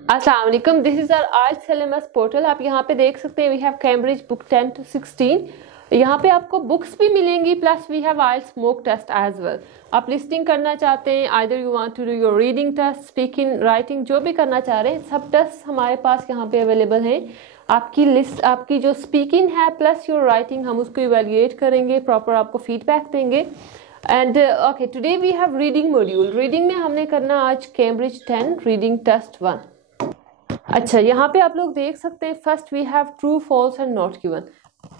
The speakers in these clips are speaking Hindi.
अस्सलाम वालेकुम, this is our IELTS LMS portal. आप यहाँ पे देख सकते हैं we have Cambridge book 10 to 16। यहाँ पे आपको बुक्स भी मिलेंगी plus we have IELTS mock test as well. आप लिस्टिंग करना चाहते हैं, either you want to do your reading test, speaking, writing, जो भी करना चाह रहे हैं, सब टेस्ट हमारे पास यहाँ पे अवेलेबल हैं। आपकी लिस्ट, आपकी जो स्पीकिंग है प्लस योर राइटिंग, हम उसको इवेल्युएट करेंगे, प्रॉपर आपको फीडबैक देंगे। And okay, today we have reading module. Reading में हमने करना आज कैम्ब्रिज 10 रीडिंग टेस्ट 1। अच्छा, यहाँ पे आप लोग देख सकते हैं first we have true, false and not given.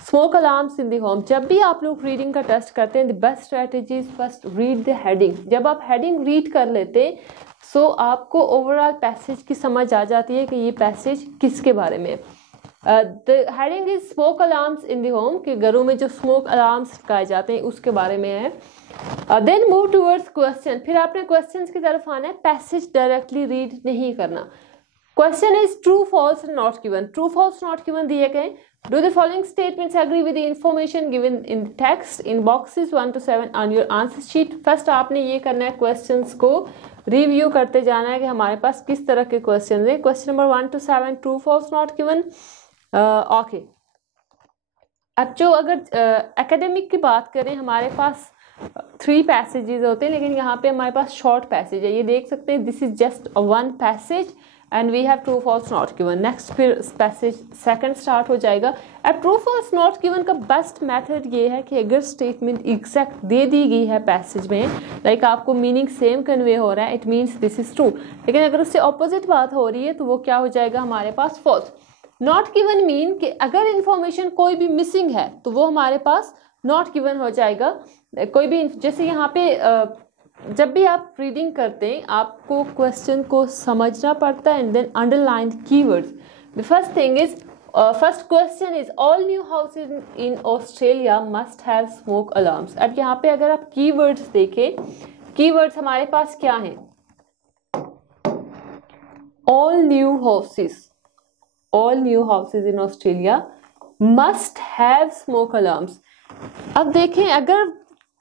Smoke alarms in the home. जब भी आप लोग रीडिंग का टेस्ट करते हैं, the best strategy is first read the heading. जब आप हेडिंग रीड कर लेते हैं सो आपको ओवरऑल पैसेज की समझ आ जाती है कि ये पैसेज किसके बारे में। The heading is smoke alarms in the home, कि घरों में जो स्मोक अलार्म्स लगाए जाते हैं उसके बारे में है। Then move towards question. फिर आपने क्वेश्चन की तरफ आना है, पैसेज डायरेक्टली रीड नहीं करना। Question is true, false and not given. True, false, not given दिए गए। Do the following statements agree with the information given in the text in boxes 1 to 7 on your answer sheet. First आपने ये करना है, क्वेश्चंस को रिव्यू करते जाना है कि हमारे पास किस तरह के क्वेश्चन है। Question number 1 to 7 true, false, not given. Okay, अब जो अगर एकेडमिक की बात करें, हमारे पास 3 पैसेजेस होते हैं, लेकिन यहाँ पे हमारे पास शॉर्ट पैसेज है। ये देख सकते हैं, this is just 1 passage and we have true, false, not given. Next फिर पैसेज सेकंड स्टार्ट हो जाएगा। अब ट्रू, फॉल्स, नॉट गिवन का बेस्ट मेथड ये है कि अगर स्टेटमेंट एग्जैक्ट दे दी गई है पैसेज में, लाइक आपको मीनिंग सेम कन्वे हो रहा है, it means this is true. लेकिन अगर उससे ऑपोजिट बात हो रही है तो वो क्या हो जाएगा हमारे पास, फॉल्स। नॉट गिवन मीन कि अगर इंफॉर्मेशन कोई भी मिसिंग है तो वो हमारे पास नॉट गिवन हो जाएगा। कोई भी, जैसे यहाँ पे जब भी आप रीडिंग करते हैं आपको क्वेश्चन को समझना पड़ता है and then underline keywords. The first thing is, first question is all new houses in Australia must have smoke alarms. अब यहाँ पे अगर आप कीवर्ड्स देखें, कीवर्ड्स हमारे पास क्या हैं, all new houses, all new houses in Australia must have smoke alarms. अब देखें, अगर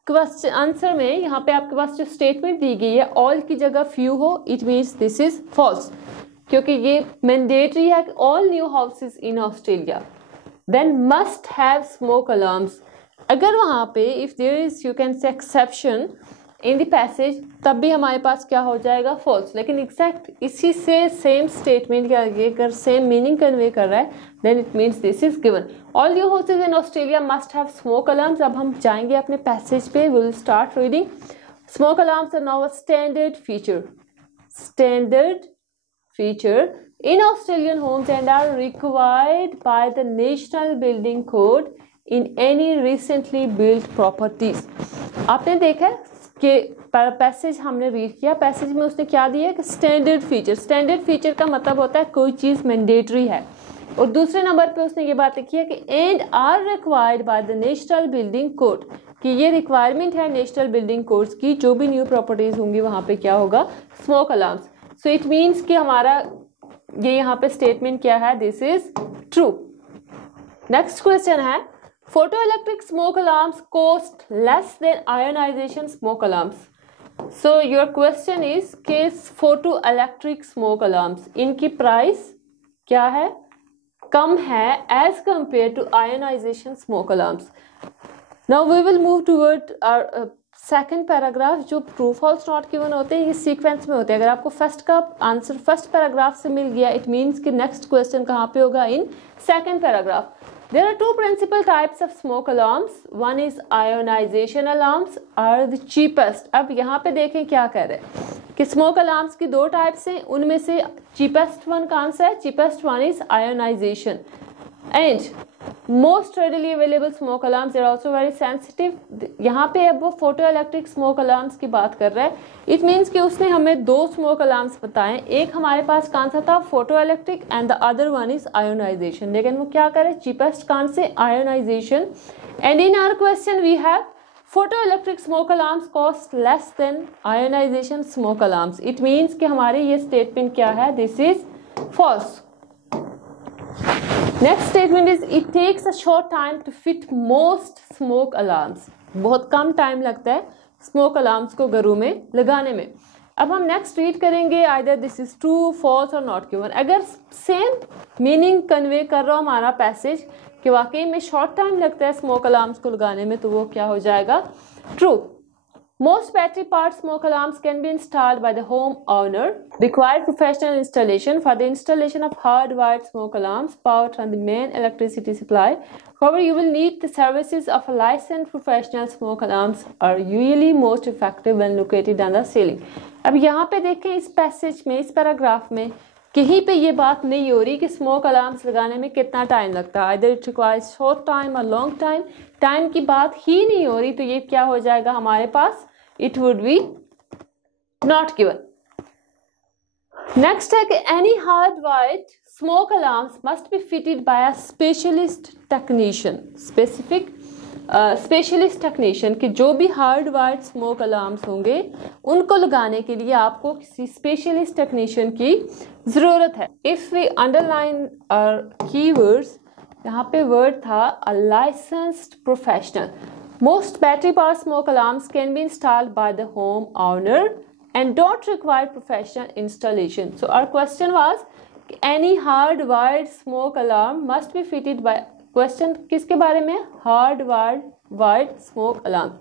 क्वेश्चन आंसर में यहाँ पे आपके पास जो स्टेटमेंट दी गई है ऑल की जगह फ्यू हो, it means this is false, क्योंकि ये मैंडेटरी है कि all new houses in Australia. Then must have smoke alarms. अगर वहाँ पे if there is, you can say exception in the passage, तब भी हमारे पास क्या हो जाएगा, फॉल्स। लेकिन एग्जैक्ट इसी से सेम स्टेटमेंट के आगे अगर सेम मीनिंग कन्वे कर रहा है then it means this is given. All new houses in Australia must have smoke alarms. अब हम जाएंगे अपने पैसेज पे, will start reading. Smoke alarms are now a standard feature, standard feature in Australian homes and are required by the National Building Code in any recently built properties। आपने देखा कि पैसेज हमने रीड किया, पैसेज में उसने क्या दिया कि स्टैंडर्ड फीचर। स्टैंडर्ड फीचर का मतलब होता है कोई चीज़ मैंडेटरी है। और दूसरे नंबर पे उसने ये बात लिखी है कि and are required by the national building code, कि ये रिक्वायरमेंट है नेशनल बिल्डिंग कोड्स की, जो भी न्यू प्रॉपर्टीज होंगी वहाँ पे क्या होगा, smoke alarms. So it means कि हमारा ये यहाँ पे स्टेटमेंट क्या है, this is true. Next question है, photo electric smoke alarms cost less than ionisation smoke alarms. So your question is कि फोटो इलेक्ट्रिक स्मोक अलार्म्स, इनकी प्राइस क्या है, कम है as compare to ionisation smoke alarms. Now we will move toward our second paragraph. जो ट्रू, फॉल्स, नॉट गिवन होते हैं ये सीक्वेंस में होते हैं। अगर आपको फर्स्ट का आंसर फर्स्ट पैराग्राफ से मिल गया, इट मीन्स कि नेक्स्ट क्वेश्चन कहाँ पे होगा, in second paragraph. There are 2 principal types of smoke alarms. One is ionization alarms are the cheapest. अब यहाँ पे देखें क्या कह रहे हैं कि स्मोक अलार्म्स की 2 टाइप्स हैं, उनमें से चीपेस्ट वन कौन सा है, cheapest one is ionization and most readily available smoke alarms are also very sensitive. यहाँ पे अब वो फोटो इलेक्ट्रिक स्मोक अलार्म्स की बात कर रहा है। इट मीन्स कि उसने हमें 2 स्मोक अलार्म्स बताएं, एक हमारे पास कौन सा था, photoelectric, and the other one is ionization. लेकिन वो क्या करे, चीपेस्ट कौन से, ionization. And in our question we have photo electric smoke alarms cost less than ionisation smoke alarms. It means कि हमारे ये स्टेटमेंट क्या है, this is false. Next statement is it takes a short time to fit most smoke alarms. बहुत कम टाइम लगता है स्मोक अलार्म्स को घरों में लगाने में। अब हम नेक्स्ट रीड करेंगे either this is true, false और नॉट गिवन। अगर सेम मीनिंग कन्वे कर रहा हो हमारा पैसेज कि वाकई में शॉर्ट टाइम लगता है स्मोक अलार्म्स को लगाने में, तो वो क्या हो जाएगा, true. Most battery powered smoke alarms can be installed by the homeowner. Required professional installation. For the installation of hardwired smoke alarms powered from the main electricity supply, however, you will need the services of a licensed professional. Smoke alarms are usually most effective when located on the ceiling. अब यहाँ पे देखें इस पैसेज में, इस पैराग्राफ में कहीं पे ये बात नहीं हो रही कि स्मोक अलार्म्स लगाने में कितना टाइम लगता है, either it requires short time or long time, time की बात ही नहीं हो रही, तो ये क्या हो जाएगा हमारे पास, it would be not given. Next है कि any hardwired smoke alarms must be fitted by a specialist technician. Specialist technician कि जो भी हार्डवायर्ड स्मोक अलार्म्स होंगे उनको लगाने के लिए आपको किसी स्पेशलिस्ट टेक्नीशियन की ज़रूरत है। इफ़ वी अंडरलाइन कीवर्ड्स, यहाँ पे वर्ड था a licensed professional. Most battery-powered smoke alarms can be installed by the homeowner and don't require professional installation. So our question was, any hardwired smoke alarm must be fitted by. Question किसके बारे में? Hardwired smoke alarm.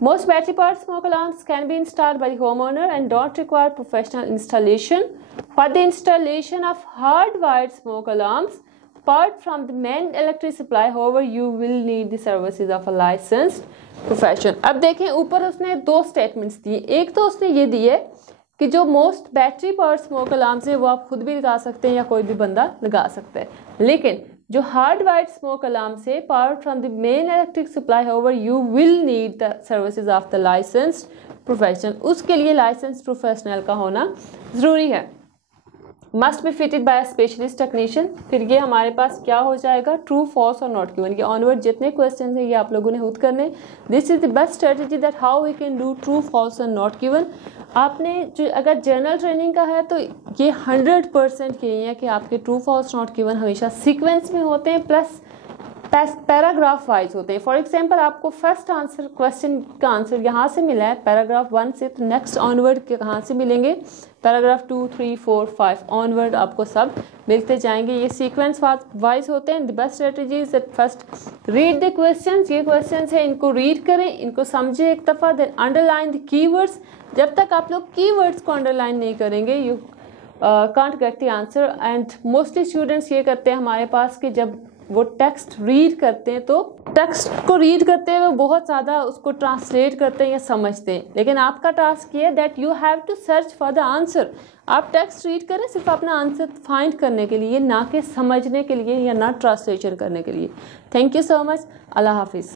Most battery-powered smoke alarms can be installed by the homeowner and don't require professional installation. For the installation of hardwired smoke alarms apart from the main electric supply, however, you will need the services of a licensed profession. अब देखें ऊपर उसने दो स्टेटमेंट्स दिए। एक तो उसने ये दी है कि जो most battery powered smoke alarms है वो आप खुद भी लगा सकते हैं या कोई भी बंदा लगा सकता है, लेकिन जो हार्डवायर्ड स्मोक अलार्म से power from the main electric supply, however you will need the services of the licensed professional, उसके लिए लाइसेंस्ड प्रोफेशनल का होना ज़रूरी है। Must be fitted by specialist technician. फिर ये हमारे पास क्या हो जाएगा, ट्रू, फॉल्स और नॉट गिवन। ये ऑनवर्ड जितने क्वेश्चन हैं ये आप लोगों ने खुद करने। This is the best strategy that how we can do true, false and not given. आपने जो अगर जनरल ट्रेनिंग का है तो ये 100% यही है कि आपके ट्रू, फॉल्स, नॉट गिवन हमेशा सीक्वेंस में होते हैं प्लस पैराग्राफ वाइज होते हैं। फॉर एग्जाम्पल आपको फर्स्ट आंसर क्वेश्चन का आंसर यहाँ से मिला है पैराग्राफ 1 से, तो नेक्स्ट ऑनवर्ड के कहाँ से मिलेंगे, पैराग्राफ 2, 3, 4, 5 ऑनवर्ड आपको सब मिलते जाएंगे। ये सीक्वेंस वाइज होते हैं। The best strategy is that first read the questions. ये क्वेश्चंस है, इनको रीड करें, इनको समझे एक दफ़ा, देन अंडरलाइन द कीवर्ड्स। जब तक आप लोग कीवर्ड्स को अंडरलाइन नहीं करेंगे you can't get the answer. And mostly students ये करते हैं हमारे पास कि जब वो टेक्स्ट रीड करते हैं तो टेक्स्ट को रीड करते हुए बहुत ज़्यादा उसको ट्रांसलेट करते हैं या समझते हैं, लेकिन आपका टास्क ये है that you have to search for the answer. आप टेक्स्ट रीड करें सिर्फ अपना आंसर फाइंड करने के लिए, ना कि समझने के लिए या ना ट्रांसलेशन करने के लिए। Thank you so much. अल्लाह हाफिज़।